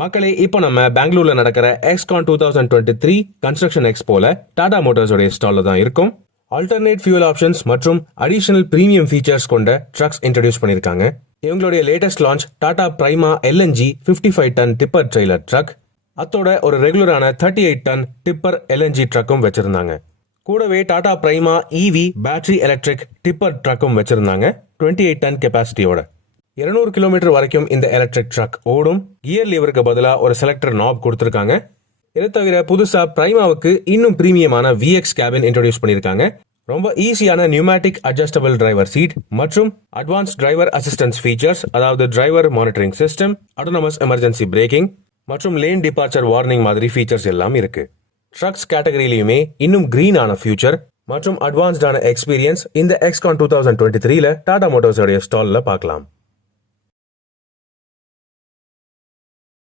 மக்களே, இப்போ நம்ம பெங்களூர்ல நடக்கிற எக்ஸ்கான் 2023 கன்ஸ்ட்ரக்ஷன் எக்ஸ்போல டாடா மோட்டார்ஸோட ஸ்டால்ல தான் இருக்கும். ஆல்டர்னேட் ஃபியூல் ஆப்ஷன்ஸ் மற்றும் அடிஷனல் பிரீமியம் ஃபீச்சர்ஸ் கொண்ட ட்ரக்ஸ் இன்ட்ரடியூஸ் பண்ணிருக்காங்க. இவங்களுடைய latest launch Tata Prima LNG 55 ton tipper trailer truck, அத்தோட ஒரு ரெகுலரான 38 டன் டிப்பர் LNG ட்ரக்கும் வச்சிருந்தாங்க. கூடவே Tata Prima EV battery electric tipper ட்ரக்கும் வச்சிருந்தாங்க 28 டன் கெபாசிட்டியோட. 200 கிலோமீட்டர் வரைக்கும் இந்த எலக்ட்ரிக் ட்ரக் ஓடும். கியர் லீவருக்கு பதிலாக ஒரு செலக்டர் நாப் கொடுத்திருக்காங்க. இதை தவிர புதுசா பிரைமாவுக்கு இன்னும் பிரீமியமான VX கேபின் இன்ட்ரோடியூஸ் பண்ணிருக்காங்க. ரொம்ப ஈஸியான நியூமேட்டிக் அட்ஜஸ்டபிள் டிரைவர் சீட் மற்றும் அட்வான்ஸ் டிரைவர் அசிஸ்டன்ஸ் ஃபீச்சர்ஸ், அதாவது driver monitoring system, autonomous emergency braking மற்றும் லேன் டிபார்ச்சர் வார்னிங் மாதிரி ஃபீச்சர்ஸ் எல்லாம் இருக்கு. ட்ரக்ஸ் கேட்டகரியிலுமே இன்னும் கிரீனான ஃபியூச்சர் மற்றும் அட்வான்ஸ்டான எக்ஸ்பீரியன்ஸ் இந்த எக்ஸ்கான் 2023ல டாடா மோட்டார்ஸோடைய ஸ்டால்ல பார்க்கலாம்.